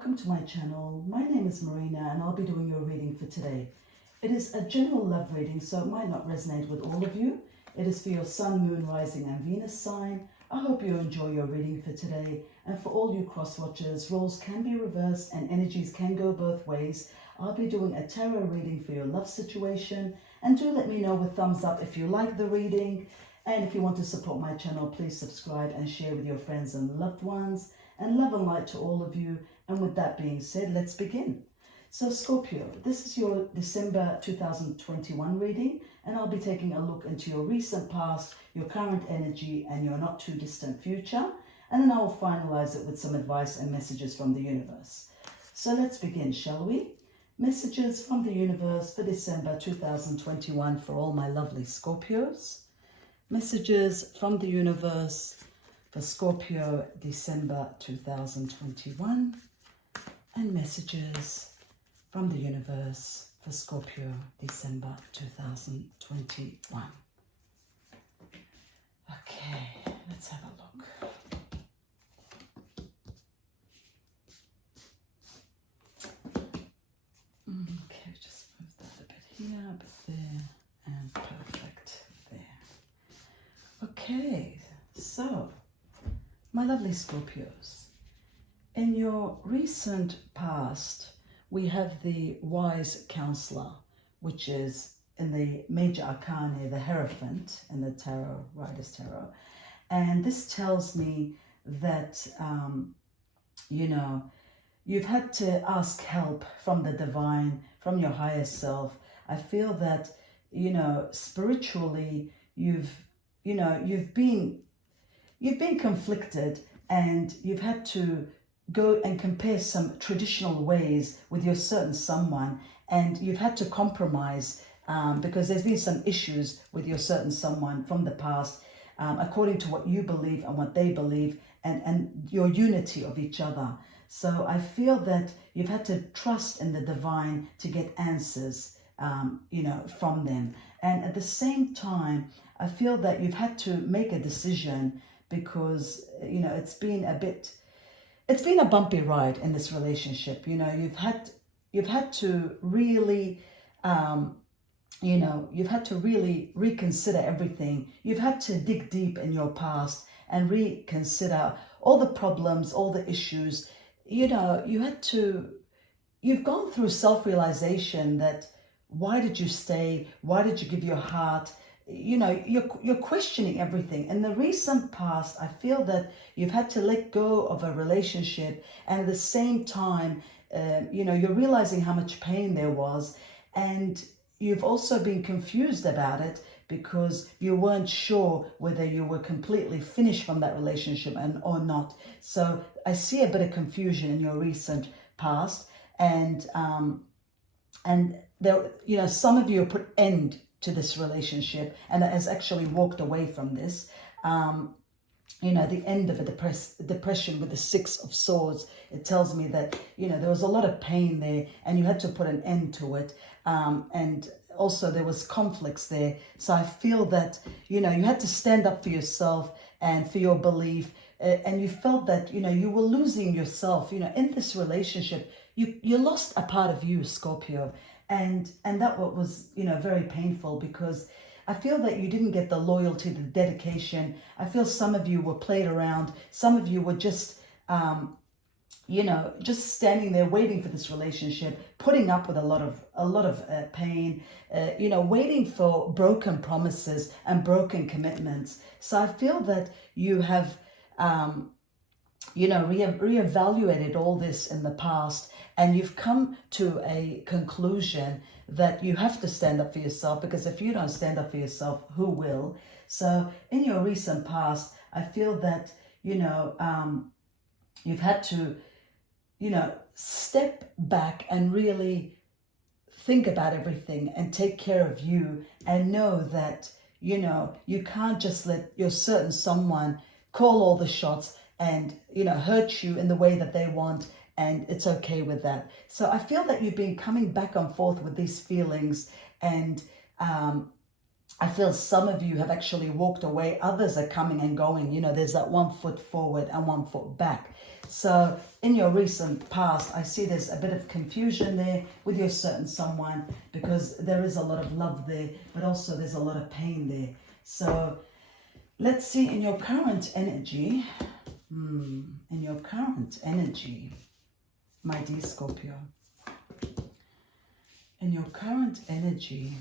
welcome to my channel. My name is Marina and I'll be doing your reading for today. It is a general love reading, so it might not resonate with all of you. It is for your Sun, Moon, Rising and Venus sign. I hope you enjoy your reading for today. And for all you cross watchers, roles can be reversed and energies can go both ways. I'll be doing a tarot reading for your love situation. And do let me know with thumbs up if you like the reading. And if you want to support my channel, please subscribe and share with your friends and loved ones. And love and light to all of you. And with that being said, let's begin. So Scorpio, this is your December 2021 reading, and I'll be taking a look into your recent past, your current energy, and your not too distant future. And then I will finalize it with some advice and messages from the universe. So let's begin, shall we? Messages from the universe for December 2021 for all my lovely Scorpios. Messages from the universe for Scorpio, December 2021, and messages from the universe for Scorpio, December 2021. Okay, let's have a look. Okay, just move that a bit here, a bit there, and perfect there. Okay, so my lovely Scorpios, in your recent past, we have the wise counselor, which is in the major arcana, the Hierophant in the tarot, Rider's Tarot. And this tells me that, you've had to ask help from the divine, from your higher self. I feel that, spiritually, you've been conflicted and you've had to go and compare some traditional ways with your certain someone, and you've had to compromise because there's been some issues with your certain someone from the past, according to what you believe and what they believe, and your unity of each other. So I feel that you've had to trust in the divine to get answers, from them. And at the same time, I feel that you've had to make a decision because, it's been a bumpy ride in this relationship. You've had to really, you've had to really reconsider everything. You've had to dig deep in your past and reconsider all the problems, all the issues. You've gone through self-realization that why did you stay? Why did you give your heart? You're questioning everything. In the recent past, I feel that you've had to let go of a relationship, and at the same time, you're realizing how much pain there was, and you've also been confused about it because you weren't sure whether you were completely finished from that relationship or not. So I see a bit of confusion in your recent past, and there, some of you have put end to this relationship and has actually walked away from this. The end of a depression with the Six of Swords. It tells me that, there was a lot of pain there and you had to put an end to it. And also there was conflicts there. So I feel that, you had to stand up for yourself and for your belief. And you felt that, you were losing yourself, in this relationship. You lost a part of you, Scorpio. And that was, very painful because I feel that you didn't get the loyalty, the dedication. I feel some of you were played around. Some of you were just, just standing there waiting for this relationship, putting up with a lot of pain, waiting for broken promises and commitments. So I feel that you have, reevaluated all this in the past, and you've come to a conclusion that you have to stand up for yourself, because if you don't stand up for yourself, who will? So in your recent past, I feel that, you've had to, step back and really think about everything and take care of you, and know that, you can't just let your certain someone call all the shots and, hurt you in the way that they want, and it's okay with that. So I feel that you've been coming back and forth with these feelings, and I feel some of you have actually walked away. Others are coming and going. You know, there's that 1 foot forward and 1 foot back. So in your recent past, I see there's a bit of confusion there with your certain someone, because there is a lot of love there, but also there's a lot of pain there. So let's see in your current energy, in your current energy, my dear Scorpio, in your current energy,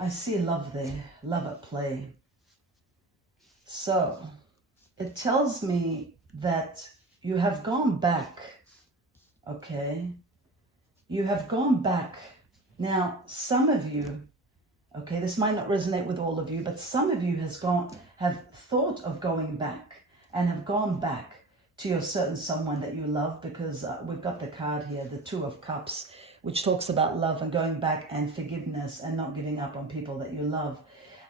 I see love there, love at play. So it tells me that you have gone back, okay? You have gone back. Now, some of you, okay, this might not resonate with all of you, but some of you have thought of going back and have gone back to your certain someone that you love, because we've got the card here, the 2 of Cups, which talks about love and going back and forgiveness and not giving up on people that you love.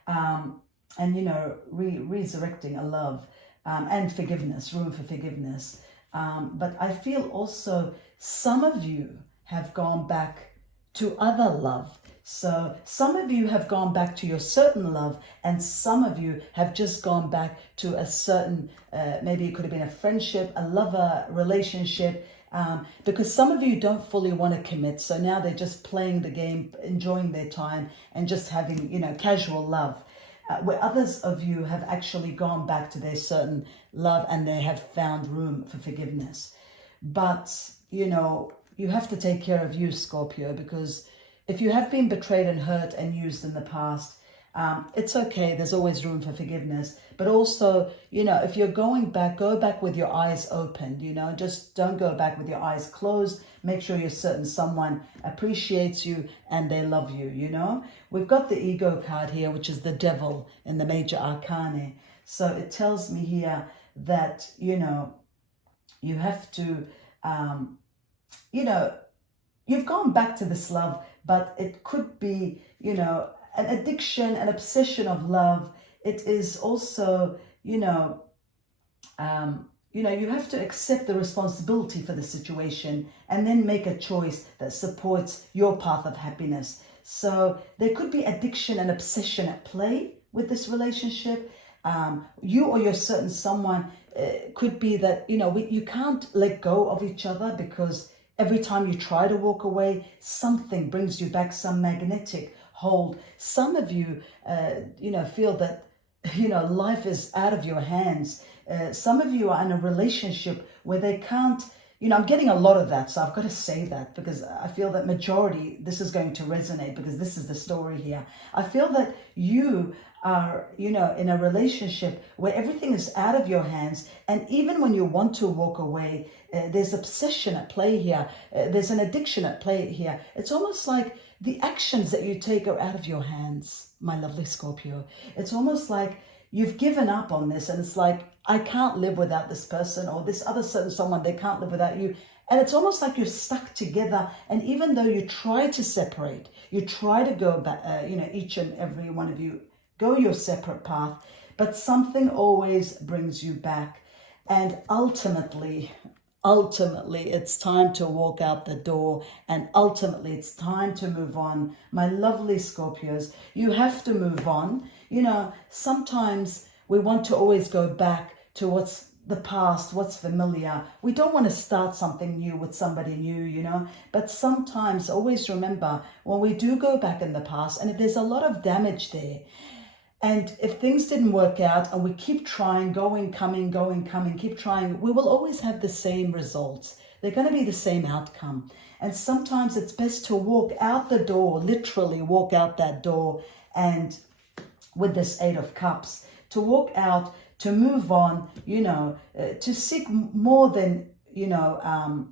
And, you know, resurrecting a love and forgiveness, room for forgiveness. But I feel also some of you have gone back to other love. So some of you have gone back to your certain love, and some of you have just gone back to a certain, maybe it could have been a friendship, a lover relationship, because some of you don't fully want to commit. So now they're just playing the game, enjoying their time and just having, you know, casual love. Where others of you have actually gone back to their certain love and they have found room for forgiveness. But, you know, you have to take care of you, Scorpio, because if you have been betrayed and hurt and used in the past, it's okay. There's always room for forgiveness. But also, you know, if you're going back, go back with your eyes open, you know, just don't go back with your eyes closed. Make sure you're certain someone appreciates you and they love you, you know. We've got the ego card here, which is the devil in the major arcana. So it tells me here that, you know, you have to, you know, you've gone back to this love, but it could be, you know, an addiction, an obsession of love. It is also, you know, you have to accept the responsibility for the situation and then make a choice that supports your path of happiness. So there could be addiction and obsession at play with this relationship. You or your certain someone could be that, you know, you can't let go of each other, because every time you try to walk away, something brings you back, some magnetic hold. Some of you, you know, feel that, you know, life is out of your hands. Some of you are in a relationship where they can't, you know, I'm getting a lot of that. So I've got to say that because I feel that majority, this is going to resonate because this is the story here. I feel that you are, you know, in a relationship where everything is out of your hands. And even when you want to walk away, there's obsession at play here. There's an addiction at play here. It's almost like the actions that you take are out of your hands, my lovely Scorpio. It's almost like you've given up on this, and it's like, I can't live without this person, or this other certain someone, they can't live without you. And it's almost like you're stuck together. And even though you try to separate, you try to go back, you know, each and every one of you go your separate path, but something always brings you back. And ultimately, it's time to walk out the door, and ultimately it's time to move on. My lovely Scorpios, you have to move on. You know, sometimes we want to always go back to what's the past, what's familiar. We don't want to start something new with somebody new, you know, but sometimes always remember when we do go back in the past, and if there's a lot of damage there, and if things didn't work out and we keep trying, going, coming, keep trying, we will always have the same results. They're going to be the same outcome. And sometimes it's best to walk out the door, literally walk out that door, and with this 8 of Cups, to walk out, to move on, you know, to seek more than, you know,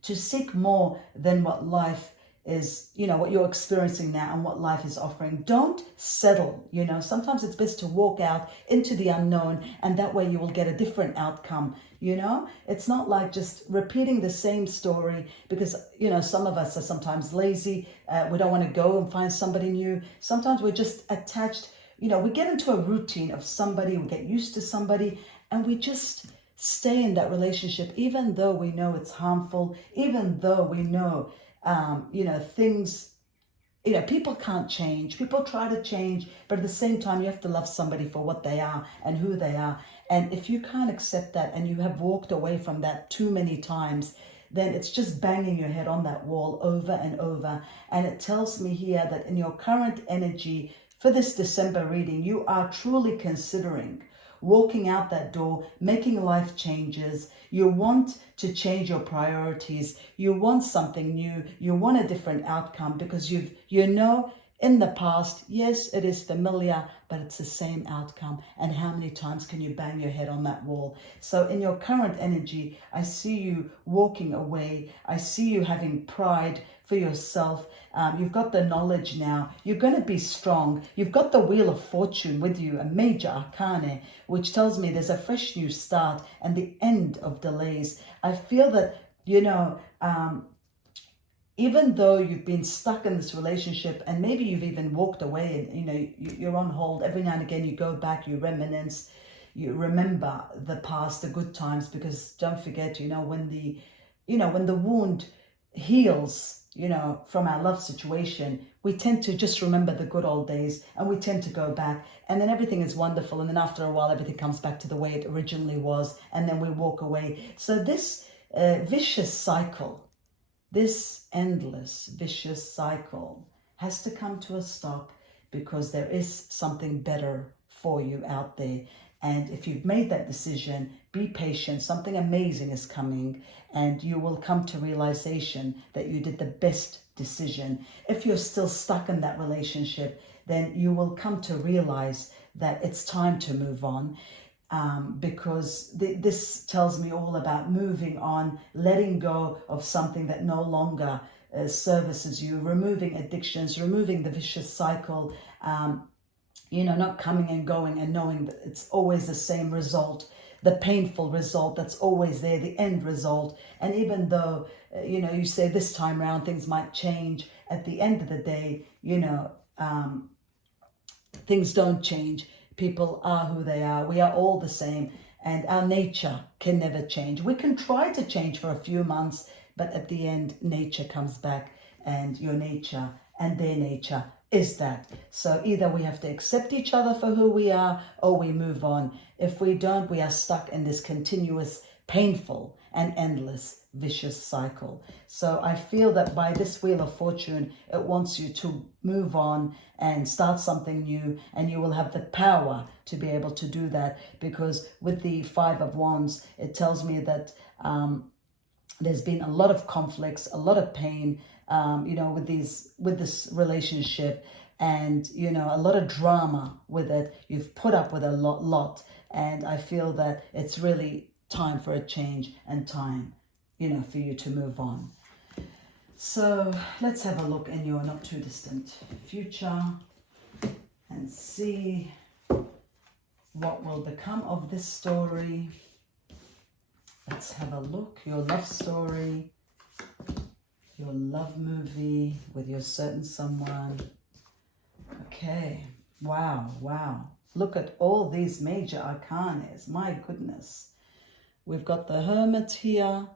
to seek more than what life is, you know, what you're experiencing now and what life is offering. Don't settle, you know. Sometimes it's best to walk out into the unknown, and that way you will get a different outcome, you know. It's not like just repeating the same story, because, you know, some of us are sometimes lazy. We don't want to go and find somebody new. Sometimes we're just attached, you know, we get into a routine of somebody, we get used to somebody, and we just stay in that relationship, even though we know it's harmful, even though we know, you know, things people can't change. People try to change, but at the same time, you have to love somebody for what they are and who they are. And if you can't accept that and you have walked away from that too many times, then it's just banging your head on that wall over and over. And it tells me here that in your current energy for this December reading, you are truly considering walking out that door, making life changes. You want to change your priorities. You want something new. You want a different outcome because you know in the past, yes, it is familiar, but it's the same outcome. And how many times can you bang your head on that wall? So in your current energy, I see you walking away. I see you having pride for yourself. You've got the knowledge now. You're going to be strong. You've got the Wheel of Fortune with you, a major arcana, which tells me there's a fresh new start and the end of delays. I feel that, even though you've been stuck in this relationship and maybe you've even walked away and, you're on hold, every now and again you go back, you reminisce, you remember the past, the good times, because don't forget, when the wound heals, from our love situation, we tend to just remember the good old days and we tend to go back and then everything is wonderful. And then after a while, everything comes back to the way it originally was. And then we walk away. So this vicious cycle, this endless vicious cycle has to come to a stop because there is something better for you out there. And if you've made that decision, be patient. Something amazing is coming and you will come to realization that you did the best decision. If you're still stuck in that relationship, then you will come to realize that it's time to move on. Because this tells me all about moving on, letting go of something that no longer services you, removing addictions, removing the vicious cycle, not coming and going and knowing that it's always the same result, the painful result that's always there, the end result. And even though, you say this time around things might change, at the end of the day, things don't change. People are who they are. We are all the same. And our nature can never change. We can try to change for a few months, but at the end, nature comes back and your nature and their nature is that. So either we have to accept each other for who we are or we move on. If we don't, we are stuck in this continuous, painful and endless vicious cycle. So I feel that by this Wheel of Fortune, it wants you to move on and start something new, and you will have the power to be able to do that, because with the Five of Wands, it tells me that there's been a lot of conflicts, a lot of pain, with this relationship, and a lot of drama with it. You've put up with a lot, and I feel that it's really time for a change and time, for you to move on. So let's have a look in your not too distant future and see what will become of this story. Let's have a look. Your love story, your love movie with your certain someone. Okay. Wow. Look at all these major arcanas. My goodness. We've got the Hermit here,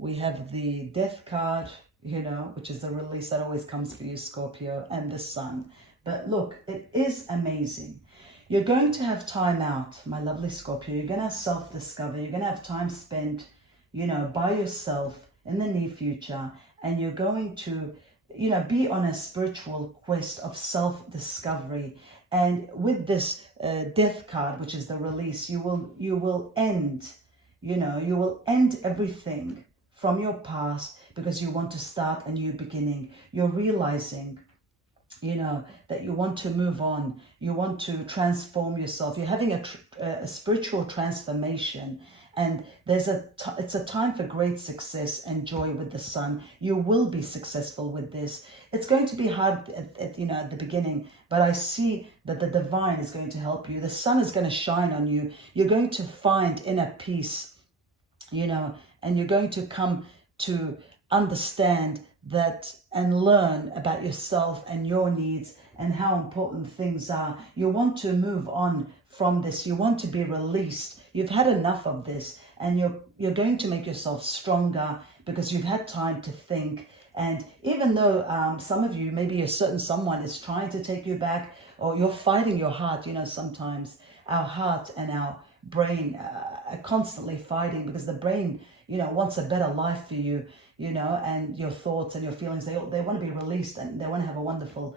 We have the Death card, which is the release that always comes for you, Scorpio, and the Sun. But look, it is amazing. You're going to have time out, my lovely Scorpio. You're going to have self-discover. You're going to have time spent, by yourself in the near future. And you're going to, be on a spiritual quest of self-discovery. And with this Death card, which is the release, you will end, you will end everything from your past because you want to start a new beginning. You're realizing, that you want to move on. You want to transform yourself. You're having a spiritual transformation. And it's a time for great success and joy with the Sun. You will be successful with this. It's going to be hard at the beginning, but I see that the divine is going to help you. The Sun is going to shine on you. You're going to find inner peace, and you're going to come to understand that and learn about yourself and your needs and how important things are. You want to move on from this. You want to be released. You've had enough of this, and you're going to make yourself stronger because you've had time to think And even though some of you, maybe a certain someone is trying to take you back, or you're fighting your heart, sometimes our heart and our brain are constantly fighting, because the brain, wants a better life for you, and your thoughts and your feelings, they want to be released, and they want to have a wonderful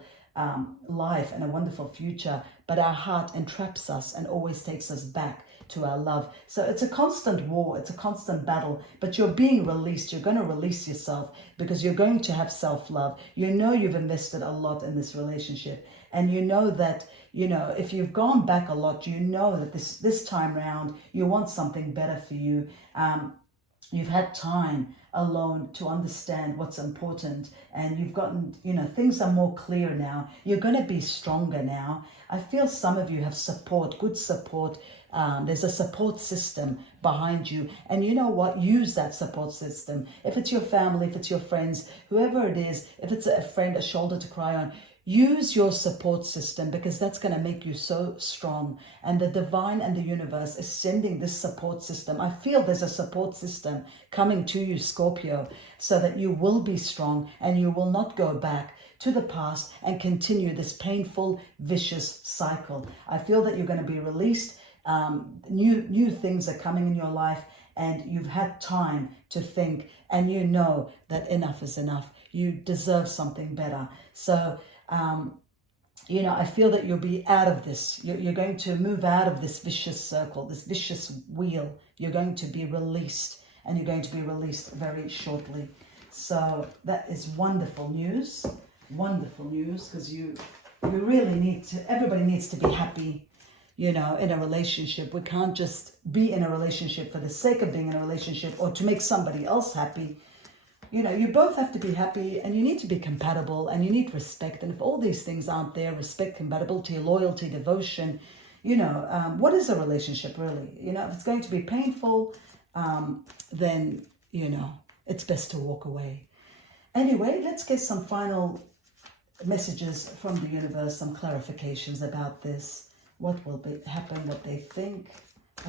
life and a wonderful future. But our heart entraps us and always takes us back to our love. So it's a constant war, it's a constant battle, but you're being released. You're going to release yourself, because you're going to have self-love. You've invested a lot in this relationship, and that if you've gone back a lot, that this time round you want something better for you. You've had time alone to understand what's important, and you've gotten, things are more clear now. You're going to be stronger now. I feel some of you have support, good support. There's a support system behind you, and you know what? Use that support system. If it's your family, if it's your friends, whoever it is, if it's a friend, a shoulder to cry on, use your support system, because that's going to make you so strong. And the divine and the universe is sending this support system. I feel there's a support system coming to you, Scorpio, so that you will be strong and you will not go back to the past and continue this painful, vicious cycle. I feel that you're going to be released. New things are coming in your life, and you've had time to think, and you know that enough is enough. You deserve something better. So I feel that you'll be out of this. You're going to move out of this vicious circle, this vicious wheel. You're going to be released, and you're going to be released very shortly. So that is wonderful news, because you really everybody needs to be happy, in a relationship. We can't just be in a relationship for the sake of being in a relationship, or to make somebody else happy. You both have to be happy, and you need to be compatible, and you need respect. And if all these things aren't there, respect, compatibility, loyalty, devotion, what is a relationship really? If it's going to be painful, then, it's best to walk away. Anyway, let's get some final messages from the universe, some clarifications about this. What will happen, what they think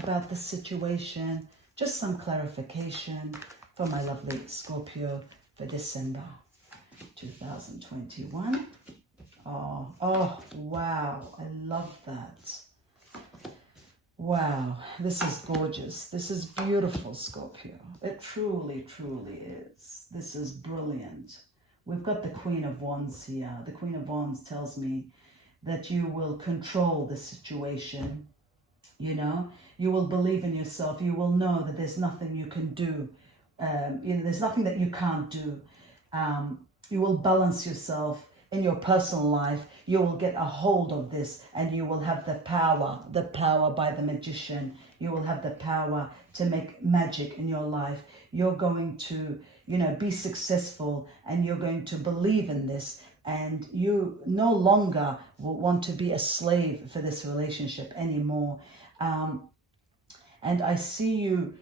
about the situation, just some clarification for my lovely Scorpio for December 2021. Oh, wow. I love that. Wow. This is gorgeous. This is beautiful, Scorpio. It truly, truly is. This is brilliant. We've got the Queen of Wands here. The Queen of Wands tells me that you will control the situation. You will believe in yourself. You will know that there's nothing you can do. There's nothing that you can't do. You will balance yourself in your personal life. You will get a hold of this, and you will have the power by the magician. You will have the power to make magic in your life. You're going to, be successful, and you're going to believe in this, and you no longer will want to be a slave for this relationship anymore. And I see you,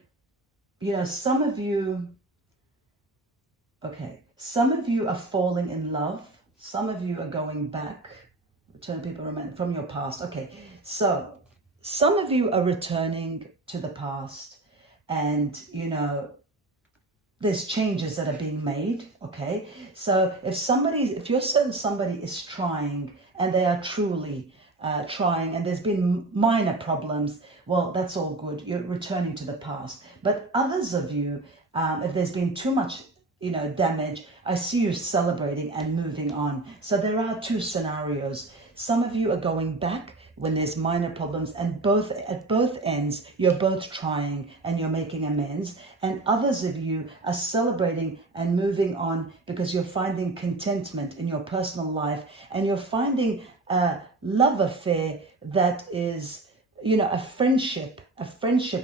some of you are falling in love. Some of you are going back, return people from your past. Okay, so some of you are returning to the past, and, there's changes that are being made, okay? So if you're certain somebody is trying, and they are truly trying, and there's been minor problems, well, that's all good. You're returning to the past. But others of you, if there's been too much, damage, I see you celebrating and moving on. So there are two scenarios. Some of you are going back when there's minor problems, and at both ends, you're both trying and you're making amends. And others of you are celebrating and moving on, because you're finding contentment in your personal life, and you're finding a love affair that is, a friendship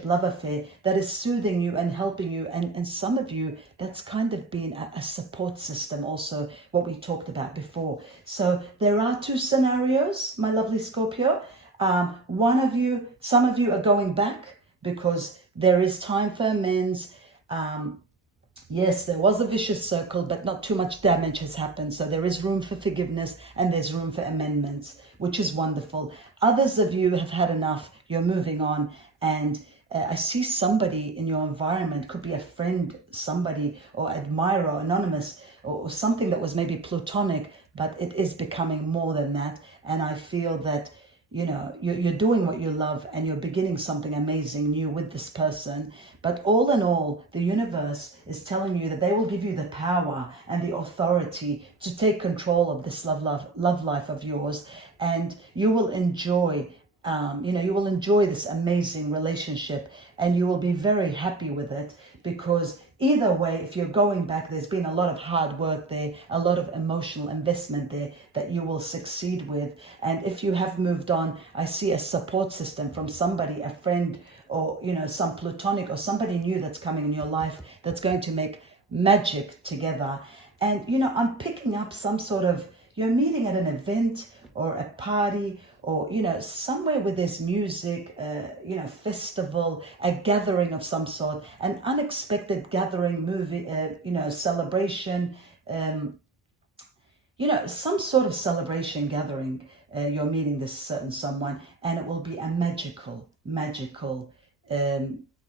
love affair that is soothing you and helping you. And some of you, that's kind of been a support system also, what we talked about before. So there are two scenarios, my lovely Scorpio. Some of you are going back because there is time for amends. Yes, there was a vicious circle, but not too much damage has happened. So there is room for forgiveness, and there's room for amendments, which is wonderful. Others of you have had enough. You're moving on, and I see somebody in your environment, could be a friend, somebody, or admirer, or anonymous, or something that was maybe platonic, but it is becoming more than that. And I feel that, you know, you're doing what you love and you're beginning something amazing new with this person. But all in all, the universe is telling you that they will give you the power and the authority to take control of this love life of yours. And you will enjoy, you will enjoy this amazing relationship, and you will be very happy with it, because either way, if you're going back, there's been a lot of hard work there, a lot of emotional investment there that you will succeed with. And if you have moved on, I see a support system from somebody, a friend, or, you know, some platonic or somebody new that's coming in your life that's going to make magic together. And, you know, I'm picking up some sort of, you're meeting at an event or a party, or, you know, somewhere where there's music, festival, a gathering of some sort, an unexpected gathering, movie, celebration, some sort of celebration gathering. You're meeting this certain someone, and it will be a magical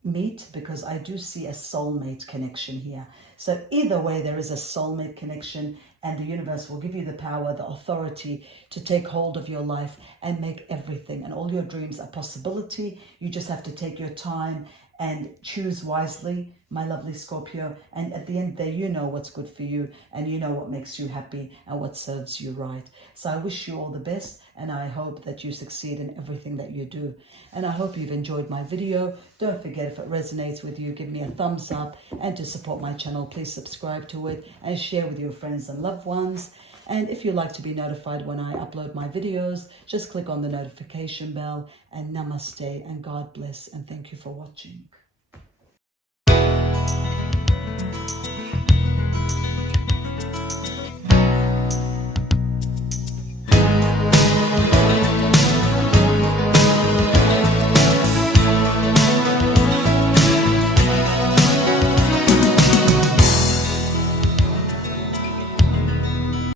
meet, because I do see a soulmate connection here. So either way, there is a soulmate connection, and the universe will give you the power, the authority to take hold of your life and make everything and all your dreams a possibility. You just have to take your time and choose wisely, my lovely Scorpio. And at the end there, you know what's good for you, and you know what makes you happy and what serves you right. So I wish you all the best, and I hope that you succeed in everything that you do. And I hope you've enjoyed my video. Don't forget, if it resonates with you, give me a thumbs up, and to support my channel, please subscribe to it and share with your friends and loved ones. And if you'd like to be notified when I upload my videos, just click on the notification bell. And namaste, and God bless, and thank you for watching.